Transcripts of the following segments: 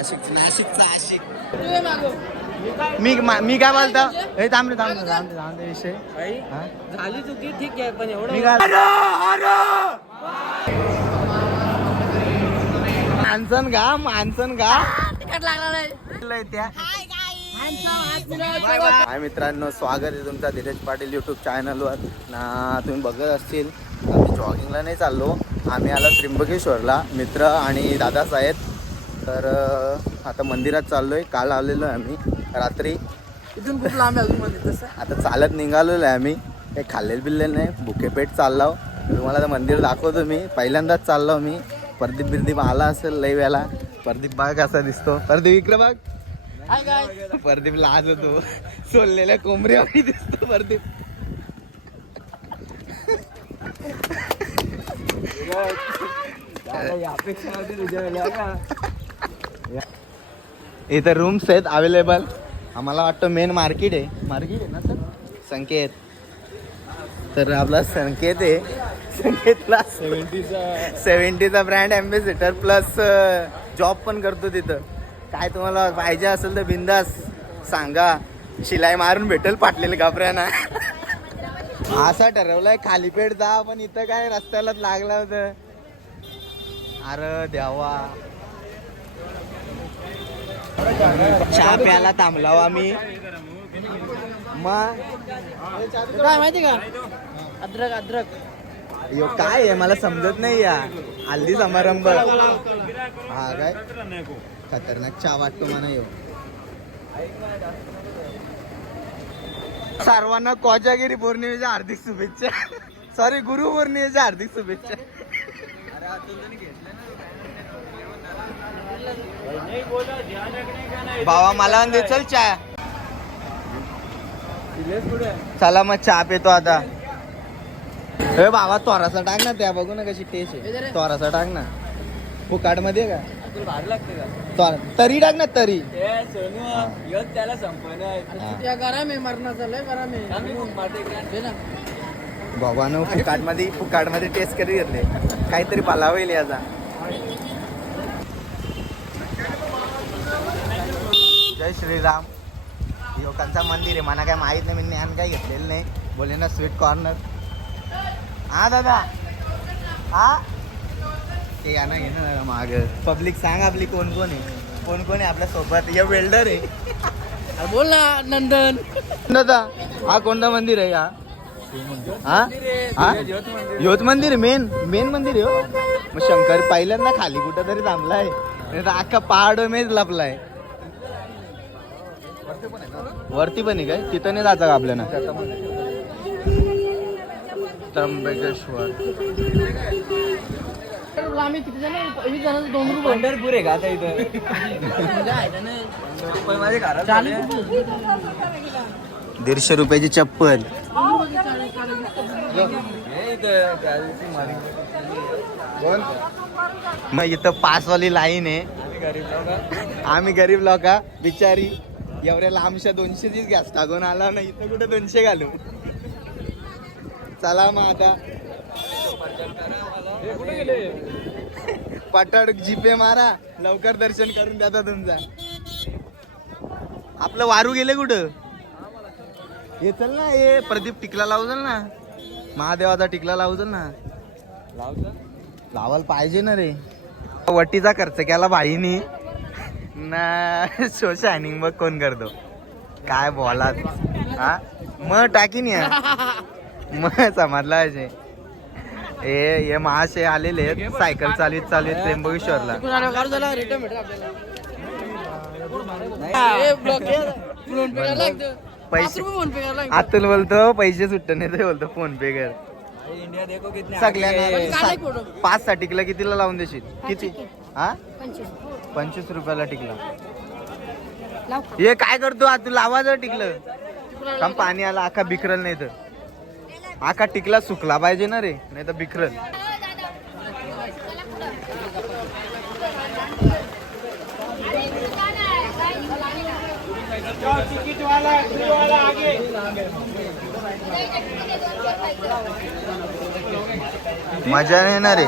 नाशिक नाशिकचा आशिक मी मा- मी काय बोलतो? हे थांब रे थांब रे, थांब रे, थांब रे, विषय. हा? झाली चुकी ठीक आहे पण एवढं मी काय माणसन गा माणसन गा लय त्या. हाय मित्रांनो स्वागत आहे तुमचा धीरज पाटील यूट्यूब चॅनलवर ना तुम्ही बघत असतील आम्ही जॉगिंगला नाही चाललो. आम्ही आलो त्र्यंबकेश्वरला. मित्र आणि दादाच आहेत तर आता मंदिरात चाललो आहे काल आलेलो आहे आम्ही. रात्री. इथून खूप लांब आहे अजून मध्ये तसं? आता चालत निघालेलो आहे आम्ही. काही खाल्लेलं बिल्लेलं नाही. भुकेपेठ चाललो तुम्हाला आता मंदिर दाखवतो मी. पहिल्यांदाच चाललो मी. प्रदीप बिरदीप आला असेल लई वेळा. प्रदीप बाग कसा दिसतो. प्रदीप इकडे काय प्रदीप लाज होतो. सोललेल्या कोंबड्यावानी दिसतो प्रदीप. अपेक्षा इथं रूम्स आहेत अवेलेबल आम्हाला वाटतं मेन मार्केट आहे. मार्केट आहे ना सर? संकेत. तर आपला संकेत आहे. संकेतला सेव्हन्टीचा सेव्हन्टीचा ब्रँड अँबेसिडर प्लस जॉब पण करतो तिथं. काय तुम्हाला पाहिजे असेल तर बिंदास सांगा. शिलाई मारून भेटेल पाटलेलं घाबऱ्याना असा ठरवलाय खालीपेठ जा पण इथं काय रस्त्यालाच लागलं होतं. अरे देवा. चहा प्यायला थांबलाव आम्ही. मग काय माहिती का? अद्रक अद्रक. यो काय आहे? मला समजत नाही या. हल्दी समारंभ. हा काय? खतरनाक चहा वाटतो म्हणा यो. सर्वांना कोजागिरी पौर्णिमेच्या हार्दिक शुभेच्छा. सॉरी गुरु पौर्णिमेच्या हार्दिक शुभेच्छा. बाबा मला दे चल चहा. चला मग चहा पितो आता. हे बाबा तोराचा टाक ना त्या बघू ना कशी टेस्ट आहे. तोराचा टाक ना. फुकाटमध्ये का? तुला भारी लागते का तोर तरी टाक ना तरी. ए सोनू ह्योच त्याला हा. गरम आहे मरणाचा लय गरम आहे. ना बाबानं फुकाटमध्ये फुकाटमध्ये टेस्ट कधी घेतले काहीतरी पालावेल याचा. जय श्रीराम. योगांचा मंदिर आहे मला काय माहीत नाही मी ज्ञान काय घेतलेलं नाही. बोले ना स्वीट कॉर्नर हा दादा. हा? ते या ना घे ना माग. पब्लिक सांग आपली कोण कोण आहे. कोण कोण आहे आपल्यासोबत? या वेल्डर आहे. बोल ना नंदन. दादा हा कोणता मंदिर आहे हा? हा? हा? योत मंदिर मेन मेन मंदिर आहे हो. मग शंकर पहिल्यांदा खाली कुठं तरी थांबलाय. अख्खा पहाड मेज लपलाय. वरती पण आहे काय? तिथं नाही जायचं का आपल्याला? पंढरपूर आहे का आता इथं? माझे घरात चालेल दीडशे रुपयाची चप्पल. मग इथं पासवाली लाईन आहे. आम्ही गरीब लोक. बिचारी. एवढ्या लांबशा दोनशेचीच गॅस टाकून आला ना इथं कुठे दोनशे घालू? चला मग आता. पटाड जीपे मारा. लवकर दर्शन करून द्या तुमचा. आपलं वारू गेले कुठं? हे चल ना हे प्रदीप टिकला लावू चल ना. महादेवाचा टिकला लावू चल ना लावायला पाहिजे ना रे. वटीचा खर्च केला भाईनी. ना शो शायनिंग बघ कोण करतो. काय बोला हा? मग टाकीन या मग समजला पाहिजे हे हे महाशय आलेले आहेत. सायकल चालवीत चालवीत त्र्यंबकेश्वरला पैसे. अतुल बोलतो पैसे सुट्ट नाही ते बोलतो फोन पे कर. इंडिया देखो कितने सगळ्यांना काढाय फोटो. पाच सा टिकला कितीला लावून देशील? किती? हा? पंचवीस रुपयाला टिकला. हे काय करतो आता तू लावाजवळ टिकलं. काम पाणी आला आका बिखरल नाही तर. आका टिकला सुकला पाहिजे ना रे नाही तर बिखरल. मजा नाही येणार रे.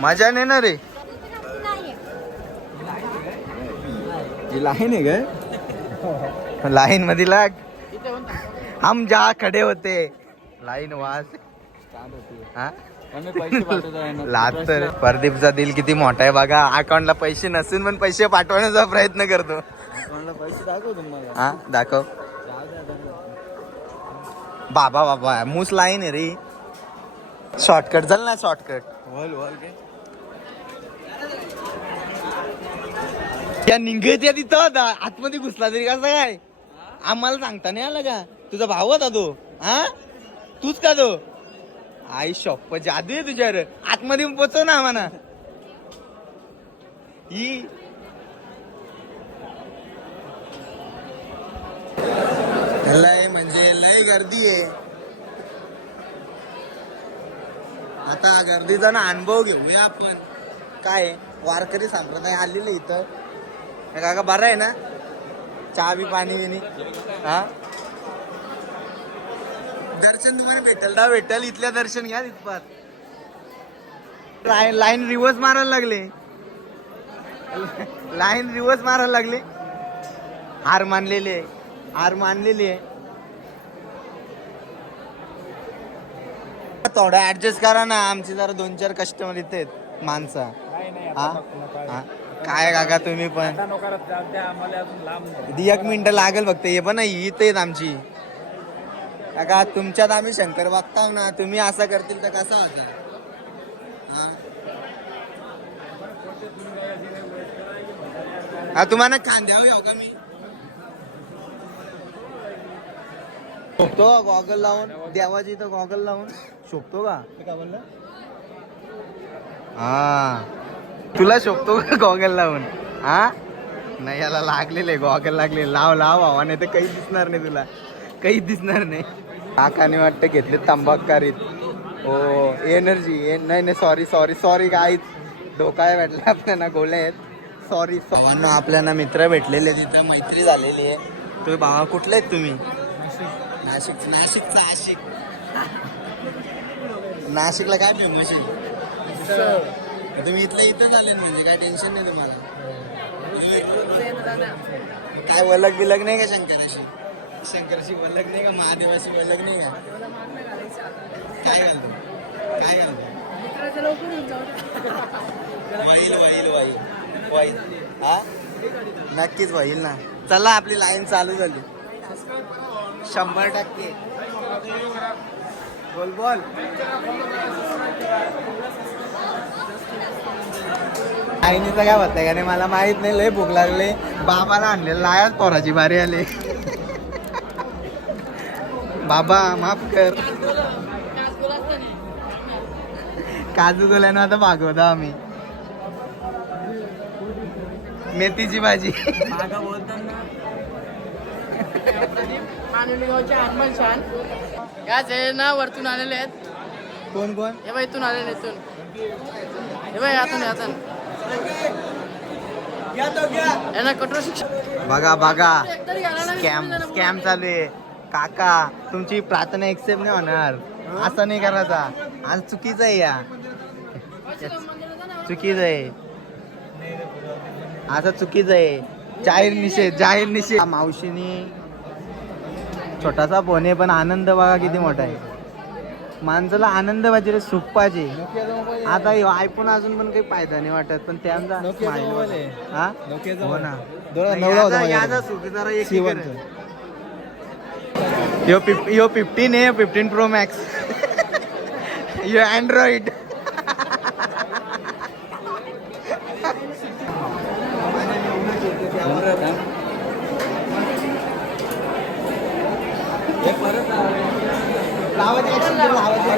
मजा नाही ना रे. लाईन आहे काय? लाईन मध्ये लाग. हम जा खडे होते. लाईन वास तर प्रदीपचा दिल किती मोठा आहे बघा. अकाउंटला पैसे नसून पण पैसे पाठवण्याचा प्रयत्न करतो. पैसे दाखव तुम्हाला. हा? दाखव. बाबा बाबा मूस लाईन आहे रे. शॉर्टकट चल ना शॉर्टकट वॉल वॉल काय त्या निघत या तिथं होता. आतमध्ये घुसला तरी कसं काय? आम्हाला सांगता नाही आलं का? तुझा भाऊ होता तो. हा? तूच का तो? आई शॉप जादू आहे तुझ्यावर. आतमध्ये पोचव ना आम्हाला. ही लय म्हणजे लय गर्दी आहे. आता गर्दीचा ना अनुभव घेऊया आपण. काय? वारकरी संप्रदाय आलेले इथं. काका बरं आहे ना? चहा बी पाणी बिनी हा? दर्शन तुम्हाला भेटल. ना भेटल. इथल्या दर्शन घ्या तिथपात. लाईन लाईन रिवर्स मारायला लागले. लाईन रिवर्स मारायला लागले. हार मानलेले आहे. हार मानलेली आहे. थोडं ऍडजस्ट करा ना. आमचे जरा दोन चार कस्टमर इथे आहेत. माणसं. हा? हा? काय काका तुम्ही पण? एक मिनिट लागेल फक्त हे पण इथे आहेत आमची. काका तुमच्यात आम्ही शंकर बघताव ना तुम्ही असं करतील तर कसं होतं? हा? तुम्हाला कांद्यावर येऊ का मी? शोभतो गॉगल लावून? देवाची इथं गॉगल लावून. शोभतो का? हा. तुला शोभतो का गॉगल लावून? हा? नाही याला लागलेले गॉगल लागले. लाव लाव भावा नाही तर काही दिसणार नाही तुला. काही दिसणार नाही. काकाने वाटतं घेतले तंबाखकारीत. हो एनर्जी नाही नाही सॉरी सॉरी सॉरी काहीच धोका भेटला आपल्याला गोळे आहेत. सॉरी भावांना आपल्याला मित्र भेटलेले तिथं मैत्री झालेली आहे. तुम्ही भावा कुठले आहेत तुम्ही? नाशिक नाशिक नाशिक. नाशिकला काय फेमस आहे? तुम्ही इथलं इथं आले म्हणजे काय टेन्शन नाही तुम्हाला. काय वलग बिलग नाही का शंकराशी? शंकराशी वलग नाही का? महादेवाशी वलग नाही का? काय घालतो? काय घालतो? हा? नक्कीच वहील ना. चला आपली लाईन चालू झाली. शंभर टक्के. बोल बोल. आईनीचं काय होतंय? का नाही मला माहीत नाही लय भूक लागले. बाबाला आणले लायाच पोराची बारी आली. बाबा माफ कर. काजू गोल्यानं आता भागवतो आम्ही. मेथीची भाजी. आहे ना वरतून आलेले आहेत. कोण कोण? हे बाई इथून आलेले इथून. बघा बघा स्कॅम स्कॅम चालू आहे. काका तुमची प्रार्थना एक्सेप्ट नाही होणार. असं नाही करायचा. आज चुकीचं आहे या. चुकीचं आहे. असं चुकीचं आहे. जाहीर निषेध जाहीर निषेध. मावशीनी छोटासा फोन आहे पण आनंद बघा किती मोठा आहे. माणसाला आनंद पाहिजे रे सुख पाहिजे आता आयफोन अजून पण काही फायदा नाही वाटत पण त्यांचा. हा? हो ना. दोन हजार नाही, नऊला होता याचा- माझ्याकडे. याचा सुख जरा एक C1 यो फिफ यो फिफ्टीन आहे फिफ्टीन प्रो मॅक्स यो अँड्रॉइड लावायचं ऍक्शन कर लावायचं ऍक्शन कर वापस करची हे तुम्ही एकमेकाला आवडलं. तुला लावता ते मी. हे मला- तुला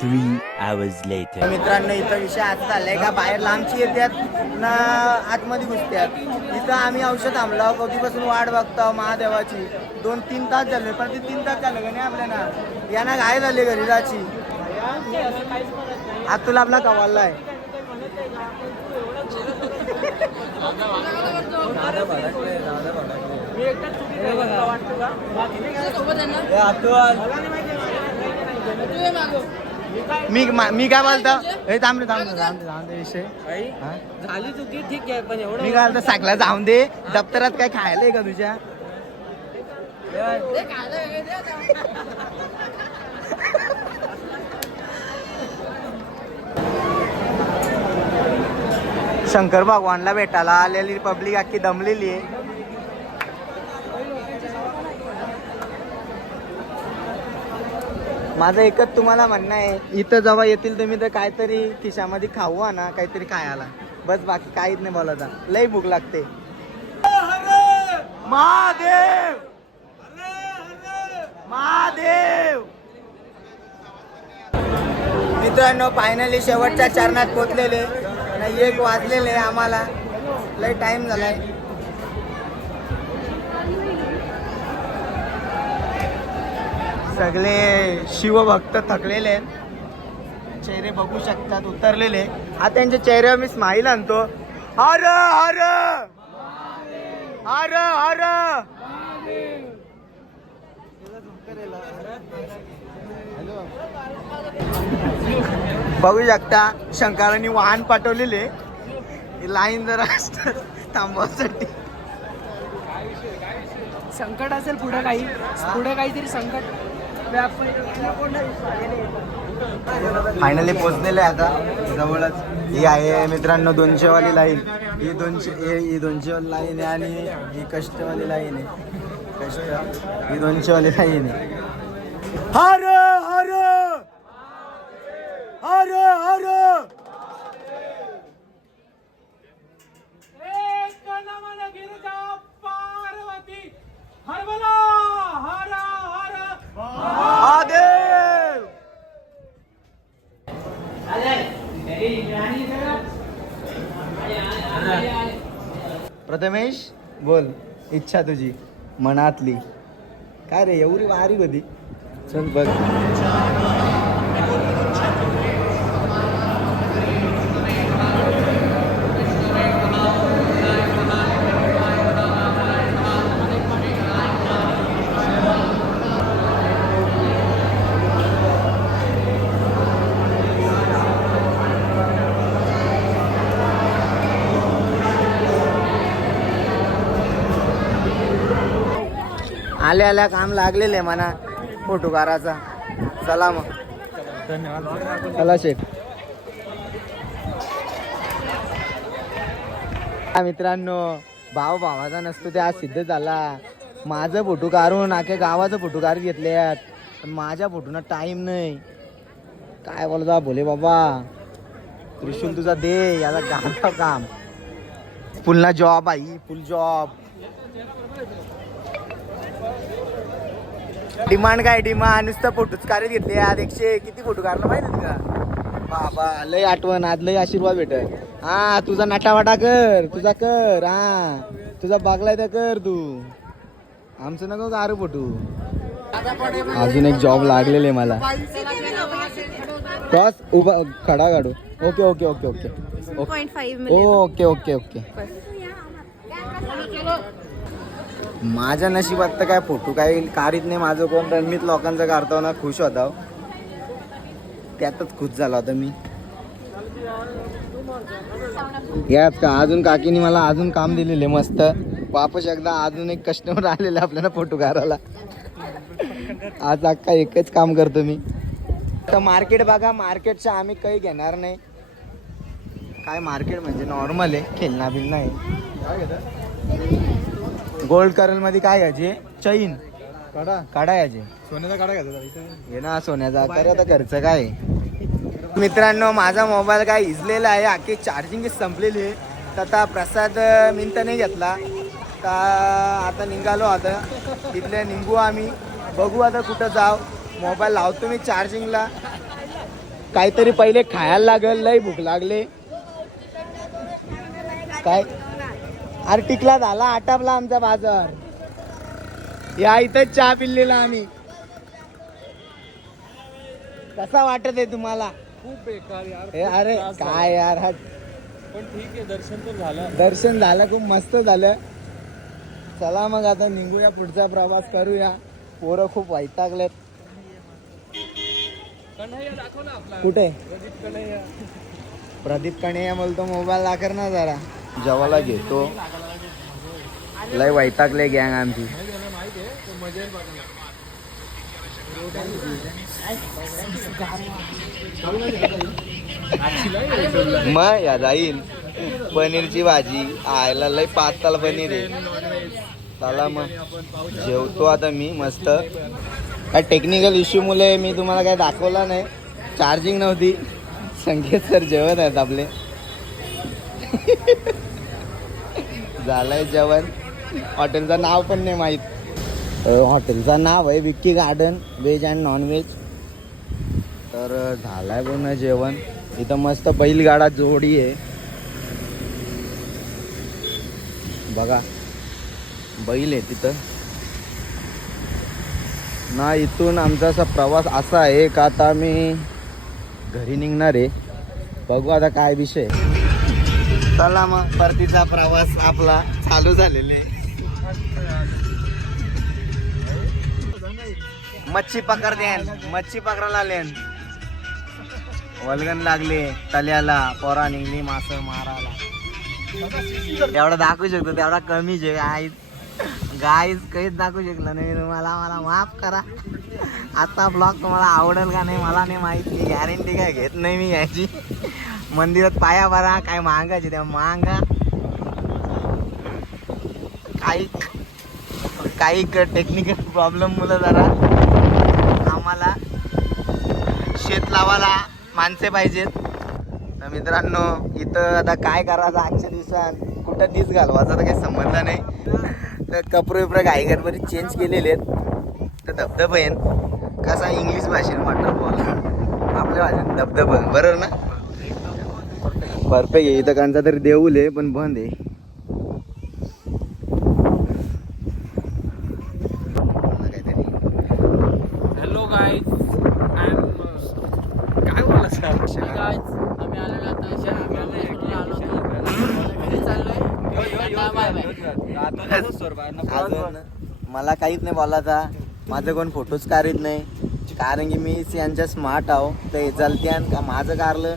Three hours later. मित्रांनो इथं विषय असा झालाय का बाहेर लांबची येतात ना आतमध्ये घुसतात इथं आम्ही औषध थांबलो कधीपासून वाट बघतो? महादेवाची. दोन तीन तास झाले. पण ते तीन तास झालं का नाही आपल्याला? यांना घाय झाली घरी जायची आज तुला आपला कवाला आहे. मी मा- मी काय बोलतो? हे थांब रे थांब रे, थांब रे, थांब रे विषय? झाली चुकी ठीक आहे पण एवढं मी काय बोलतो साकला जाऊन दे. दप्तरात काय खायला आहे का तुझ्या? शंकर भगवानला भेटायला आलेली पब्लिक अख्खी दमलेली आहे. माझं एकच तुम्हाला म्हणणं आहे इथं जेव्हा येतील तुम्ही तर काहीतरी खिशामध्ये खाऊ आणा काहीतरी खायला. बस बाकी काहीच नाही बोलायचा. लई भूक लागते. महादेव! महादेव! मित्रांनो फायनली शेवटच्या चरणात पोचलेले नाही एक वाजलेले आम्हाला. लय टाइम झालाय. सगळे शिवभक्त थकलेले आहेत. चेहरे बघू शकतात उतरलेले. हा त्यांच्या चेहऱ्यावर मी स्माईल आणतो. हर हर! हर हर! बघू शकता शंकरांनी वाहन पाठवलेले. लाईन जरा थांबवासाठी. संकट असेल पुढे काही पुढे काहीतरी संकट. फायनली पोचलेले आहे आता. जवळच. ही आहे मित्रांनो दोनशे वाली लाईन ही दोनशे ही ही दोनशे वाली लाईन आहे आणि ही कष्टवाली लाईन आहे. कष्ट ही दोनशे वाली लाईन आहे. हर हर! हर हर! महादेव! प्रथमेश बोल. इच्छा तुझी. मनातली. काय रे एवढी वारी कधी चल बघ. आल्या आल्या काम लागलेले म्हणा फोटोकाराचा. चला मग. चला शेठ. मित्रांनो भाव भावाचा नसतो ते आज सिद्ध झाला. माझं फोटो काढून अख्या गावाचं फोटो काढ घेतल्यात. पण माझ्या फोटोना टाईम नाही. काय बोलता भोले बाबा? त्रिशूल तुझा दे याला गाता काम. पुलना जॉब आई फुल जॉब डिमांड काय? डिमांड नुसतं फोटोच काढत घेतले. आज एकशे किती फोटो काढला माहिती का? बाबा लय आठवण. आज लय आशीर्वाद भेटत हा तुझा नाटावाटा कर. तुझा कर. हा. तुझा बागलाय तर कर तू. आमचं नको कार फोटो. अजून एक जॉब लागलेले मला. क्रॉस उभा खडा काढू. Okay okay okay okay. Five okay okay okay. माझ्या नशिबात तर काय फोटो काही काढीत नाही माझं कोण पण लोकांचं काढतो ना खुश होता. त्यातच खुश झाला होता मी. यात का? अजून काकीने मला अजून काम दिलेले मस्त. वापस एकदा अजून एक कस्टमर आलेले आपल्याला फोटो काढायला. आज अख्खा एकच काम करतो मी. तर मार्केट बघा मार्केटचं आम्ही काही घेणार नाही. काय मार्केट म्हणजे नॉर्मल आहे खेळणा बिलना आहे. गोल्ड करलमध्ये काय याचे चैन. काढा. काढा याचे सोन्याचा काढा घ्यायचा हे ना सोन्याचा. तर आता खर्च काय? मित्रांनो माझा मोबाईल काय इजलेला आहे. आखी चार्जिंग संपलेली आहे. तर आता प्रसाद मिनत नाही घेतला. तर आता निघालो आता. तिथले निघू आम्ही. बघू आता कुठं जाऊ. मोबाईल लावतो मी चार्जिंगला काहीतरी पहिले खायला लागल. लय भूक लागले. काय? अरे टिकला झाला आटापला आमचा बाजार. या इथं चहा पिल्लेला आम्ही. कसा वाटत आहे तुम्हाला? खूप बेकार यार ए, अरे काय यार हा. पण ठीक आहे दर्शन तर झालं. दर्शन झालं खूप मस्त झालं. चला मग आता निघूया पुढचा प्रवास करूया. पोरं खूप वैतागलेत. कन्हैया दाखव ना आपला. कुठे? प्रदीप कन्हैया. प्रदीप कणे बोलतो मोबाईल दाखर ना जरा. जेवायला घेतो. लय वैतागले गँग आमची. मग या जाईल पनीरची भाजी. आयला लय पाच ताला पनीर आहे. चला मग. जेवतो आता मी मस्त. काय टेक्निकल इश्यू मुले मी तुम्हाला काय दाखवला नाही. चार्जिंग नव्हती. संकेत सर जेवत आहेत आपले. झालंय जेवण. हॉटेलचं नाव पण नाही माहीत. हॉटेलचं नाव आहे Vicky garden veg and nonveg. तर झालंय पूर्ण जेवण. इथं मस्त बैलगाडा जोडी आहे. बघा. बैल आहे तिथं. ना इथून आमचा असा प्रवास असा आहे का आता मी घरी निघणार आहे. बघू आता काय विषय चला मग परतीचा प्रवास आपला चालू झालेला आहे. मच्छी पकड द्यान मच्छी पकडायला आले वलगन लागले तल्याला पोरा निघली मास मारायला. तेवढा दाखवू शकतो तेवढा कमीच आहे गाईज गाईज काहीच दाखवू शकलं नाही. मला मला माफ करा. आता ब्लॉग तुम्हाला आवडेल का नाही मला नाही माहिती. गॅरंटी काय घेत नाही मी याची. मंदिरात पाया भरा काय महागायचे त्या महागा काही काही टेक्निकल प्रॉब्लेम मुलं जरा. आम्हाला शेत लावायला माणसे पाहिजेत. तर मित्रांनो इथं आता काय करायचं आजच्या दिवसात? कुठं दिस घालवायचा तर काही समजलं नाही. तर कपडे बिपडे घाई गडबडी चेंज केलेले आहेत. तर धबधब आहे कसा इंग्लिश भाषेत म्हटलं बोल आपल्या भाषेत धबधब. बरोबर ना? परफेक्ट आहे. इथं कांचा तरी देऊल आहे पण बंद आहे. हॅलो गाईज एम काय बोला आम्ही आलेलो आता आम्ही आलो. घरी चाललोय. मला काहीच नाही बोलायचा. माझं कोण फोटोच काढत नाही. कारण की मी यांच्या स्मार्ट आहो. तर हे चालत्यान का माझं कारलं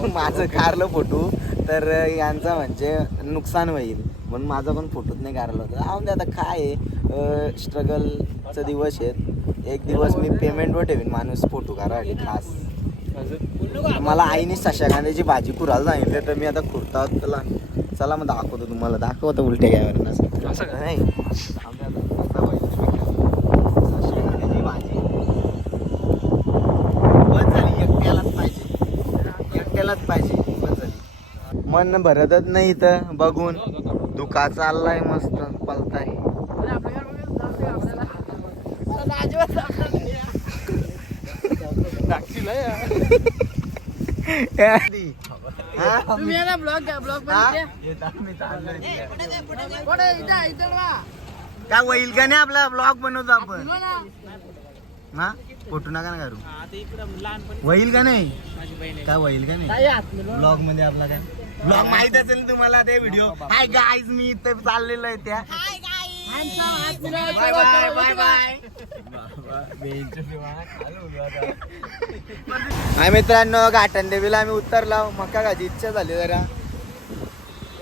माझं कारलं फोटो तर यांचं म्हणजे नुकसान होईल. म्हणून माझा पण फोटोच नाही काढला होता. दे आता काय आहे? स्ट्रगलचा दिवस आहेत. एक दिवस मी पेमेंटवर ठेवीन माणूस फोटो काढायसाठी खास. मला आईने सशा कांद्याची भाजी कुरायला सांगितलं तर मी आता खुरता त्याला चला मग दाखवतो तुम्हाला. दाखवतो उलट्या घ्यावर? नाही आमच्या आता मस्त बैल सशा कांद्याची भाजी बस झाली एकट्यालाच पाहिजे एकट्यालाच पाहिजे बस झाली मन भरतच नाही इथं बघून. दुखा चाललाय मस्त पलताय. काय होईल का नाही आपला ब्लॉग बनवतो आपण. हा फोटो नका ना करू होईल का नाही? काय होईल का नाही. ब्लॉगमध्ये आपला काय? ब्लॉग माहीत असेल तुम्हाला ते व्हिडिओ हाय गाईज मी इथं चाललेलो आहे त्या. बाय बाय बाय हाय मित्रांनो घाटन देवीला आम्ही उतरला. मका खायची इच्छा झाली जरा.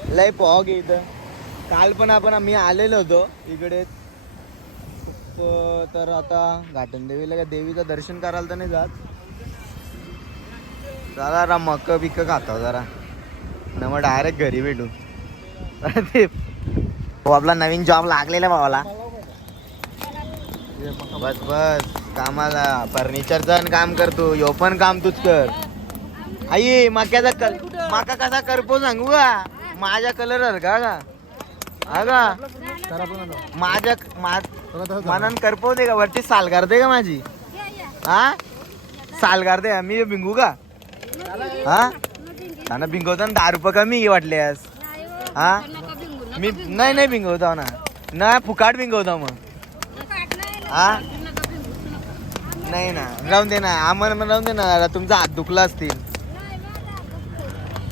लय पॉग इथं. काल पण आपण आम्ही आलेलो होतो इकडे. तो- तर आता घाटन देवीला का देवीचं दर्शन करायला तर नाही जात. चला जरा मक बिक खातो जरा. न मग डायरेक्ट घरी भेटू हो आपला नवीन जॉब लागलेला भावाला बस बस. कामाला. फर्निचरचं काम करतो ह्यो पण काम तूच कर. आई मक्याचा कल माका कसा करपो सांगू का? माझ्या कलर का का हा का? माझ्या मा- करपो दे का? वरती साल करते का माझी? हा? साल करते मी भिंगू का? हा? ना भिंगवतो ना दहा रुपये कमी घे वाटल्यास. हा मी नाही नाही भिंगवतो ना. नाही फुकाट भिंगवतो मग. हा? नाही ना. राहून दे ना. आम्हाला राहून दे ना. तुमचा हात दुखला असतील.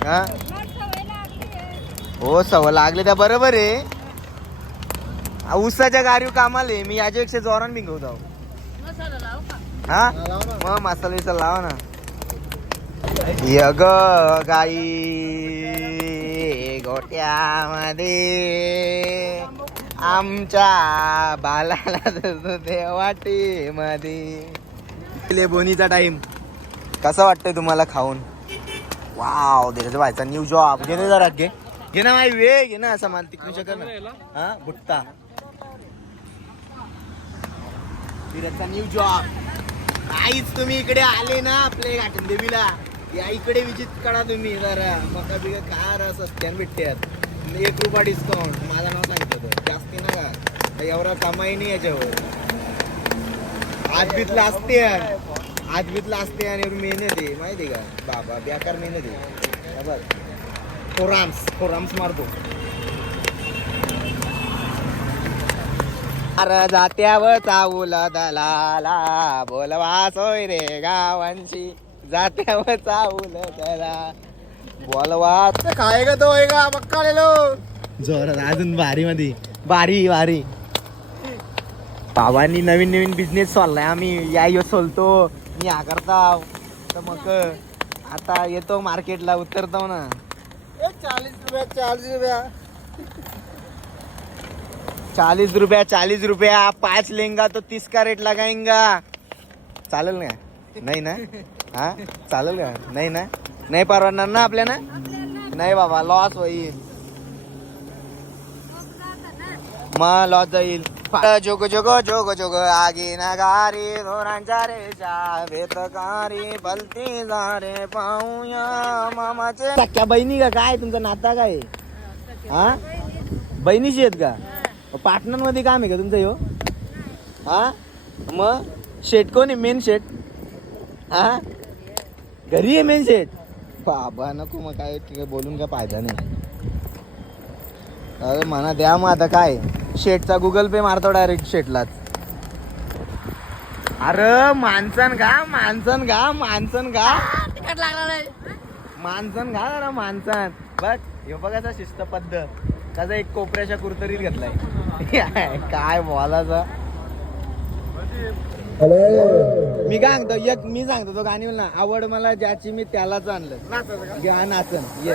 हा? हो सवय लागले त्या बरोबर आहे. आ, ऊसाच्या गाडीवर कामाला. मी याच्यापेक्षा जोरान भिंगवतो. हा? मग मसाला बिसाला लावा ना. यग गाई गोट्यामध्ये. आमच्या बालाला देवाटी मध्ये बोनीचा टाइम कसा वाटतंय तुम्हाला खाऊन? वाव देवाचा व्हायचा न्यू जॉब घे ना जरा घे. घे ना माही वे घे ना असं मला तिकडू शकत ना हा बुट्टा. फिरतचा न्यू जॉब काहीच तुम्ही इकडे आले ना आपल्या घाटन देवीला. या इकडे विजिट करा तुम्ही जरा. मका बिका काय रस असत्यान भेटतात. एक रुपया डिस्काउंट माझं नाव सांगितलं जास्ती नका. एवढा कमाई नाही याच्यावर. आजबीतला असते. आजबीतला असते आणि मेहनत आहे. माहिती आहे का? बाबा बेकार मेहनत आहे. बघ. फोराम्स फोराम्स मारतो. अरे जात्यावर चावल दलाला. बोलवा सोय रे गावांशी. बोलवा काय ग तो आहे का पक्का लेलो जोरात अजून भारी मध्ये भारी भारी बाबांनी नवीन नवीन बिझनेस सोडलाय आम्ही या यो सोलतो. मी हा करता तर मग आता येतो मार्केटला उतरतो ना. चाळीस रुपया चाळीस रुपया. चालीस रुपया चालीस रुपया. पाच लेंगा तो तीस का रेट लगाएंगा चालेल ना? नाही ना? हा? चालेल का? नाही ना? नाही परवडणार ना आपल्या ना नाही बाबा लॉस होईल. मग लॉस जाईल. जोग जोग जोग जोग आगी नगारी धोरांच्या रे भेतकारी पलती जारे पाहूया मामाचे. सख्या बहिणी का? काय तुमचा नाता काय हा? बहिणीची आहेत का? पार्टनरमध्ये काम आहे का तुमचं हो हा? मग शेट कोण आहे? मेन शेट? हा? घरी आहे मेन शेट बाबा नको मग काय ठीक आहे, बोलून काय फायदा नाही. अरे म्हणा द्या मग आता काय. शेटचा गुगल पे मारतो डायरेक्ट शेटलाच अरे माणसन का माणसन का माणसन का माणसन घा जरा माणसन बघ हे बघाचा शिस्त पद्धत त्याचा एक कोपऱ्याच्या कुरतरीत घेतलाय. काय बोलाचा मी काय सांगतो एक मी सांगतो तो गाणी ना आवड मला ज्याची मी त्यालाच आणलं. गा नाचन. ये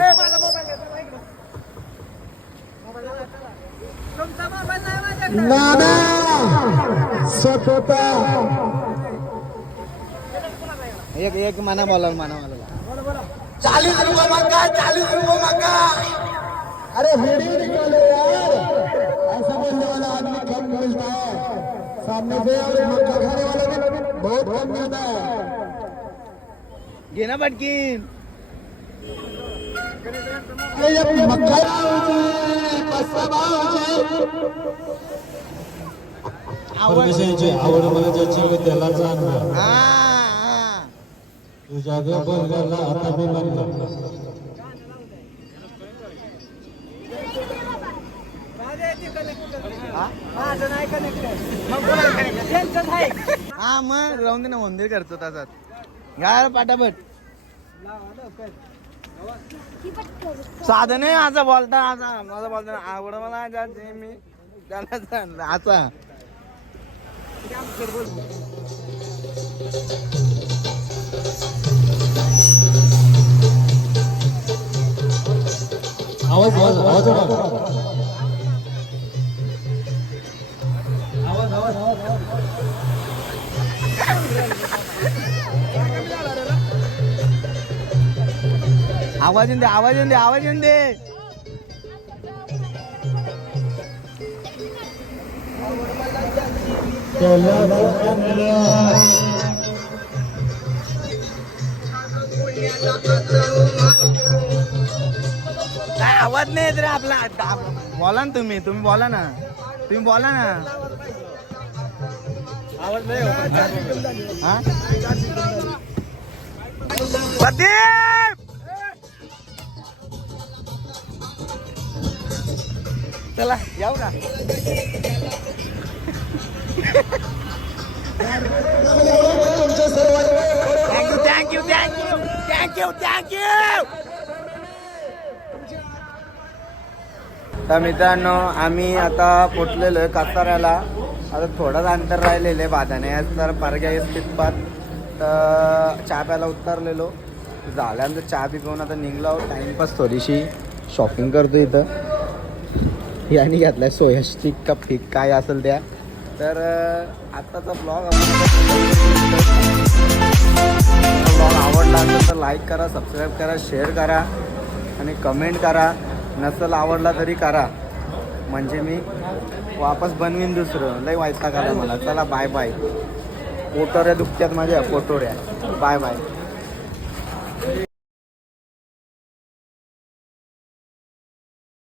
एक एक मना बोला मना बोला चालीस रुपये मक्का चालीस रुपये मक्का अरे वीडियो निकालो यार. ऐसा बोलने वाला आदमी कम मिलता है सामने से और मक्का खाने वाला भी बहुत कम मिलता है। घे ना पटकीन। अरे ये मक्का कसा परमेश्वराची आवड मला ज्याची मी त्यालाच आणलं हा, हा. तुझ्या ग बोलण्याला आता मी म्हणलं हा मग राहून दे ना मंदिर करतो तसाच घ्या पाटापट. साधन आहे असं बोलता असा माझं बोलता. आवड मला ज्याची मी. त्यालाच आणलं असा आवाज आवाज आवाज वाढव. आवाज. आवाज येऊन दे आवाज येऊन दे आवाज येऊन दे. काय आवाज नाही येत रे आपला. बोला ना तुम्ही तुम्ही बोला ना. तुम्ही बोला ना. प्रदीप चला जाऊ ना thank you thank you thank you thank you thank you तर मित्रांनो आम्ही आता पोचलेलो आहे कासाऱ्याला. आता थोडंच अंतर राहिलेलं आहे बाधाने. तर पारग्या तिथपात तर चहा प्यायला उतरलेलो. झाल्यानंतर चहा पी पिऊन आता निघलो टाईमपास थोडीशी शॉपिंग करतो इथं. याने घेतलाय सोया स्टिक का फिक काय असेल त्या. तर आत्ताचा ब्लॉग ब्लॉग आवडला असेल तर लाईक करा सबस्क्राईब करा शेअर करा आणि कमेंट करा. नसेल आवडला तरी करा. म्हणजे मी वापस बनवीन दुसरं. लई वाईट करा मला. चला बाय बाय पोटोऱ्या दुखत्यात माझ्या पोटोऱ्या बाय बाय